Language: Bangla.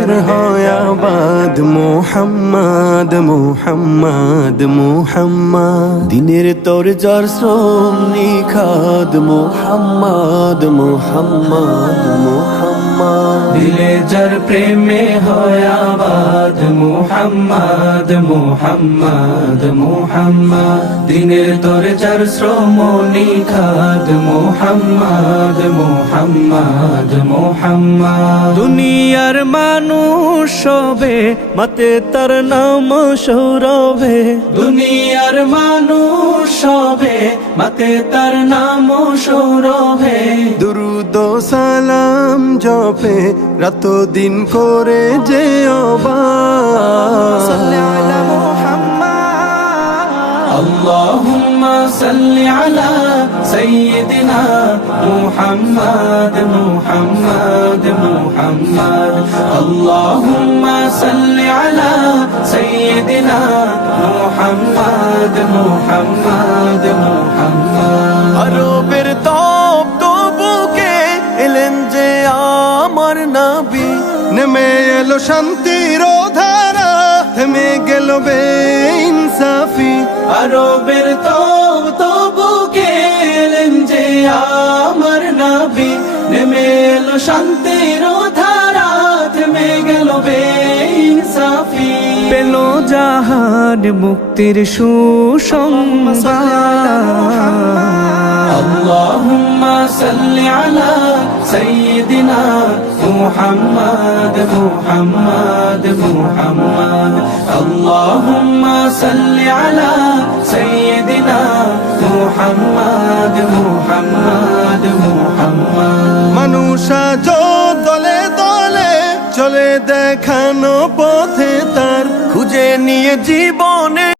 দিলের হয় আবাদ মোহাম্মদ মোহাম্মদ মোহাম্মদ দিনের তোর যার শ্রম নিখাদ মোহাম্মদ মোহাম্মদ মোহাম্মদ দিলে যার প্রেমে হয় আবাদ মোহাম্মদ মোহাম্মদ মোহাম্মদ দিনের তোর যার শ্রম নিখাদ মোহাম্মদ মোহাম্মদ মোহাম্মদ দুনিয়ার মানুষ সবে মতে তার নাম সৌরভে দুনিয়ার মানুষ সবে মতে তার নাম সৌরভে দুরুদ ও সালাম জপে রাত দিন করে যে اللهم صل على سيدنا محمد محمد محمد اللهم صل على سيدنا محمد محمد محمد আরবের তপ্ত বুকে এলেন যে আমার নবী নেমে এলো শান্তির ধারা থেমে গেল বেইনসাফি আরবের বুকে এলেন যে আমার নবী নেমে এলো শান্তির ধারা থেমে গেল বেইনসাফি পেল জাহান মুক্তির সুসংবাদ اللهم صل على سيدنا محمد محمد محمد اللهم صل على سيدنا محمد محمد محمد মানুষ আজ দলে দলে চলে দেখানো পথে তার খুঁজে নিয়ে জীবনে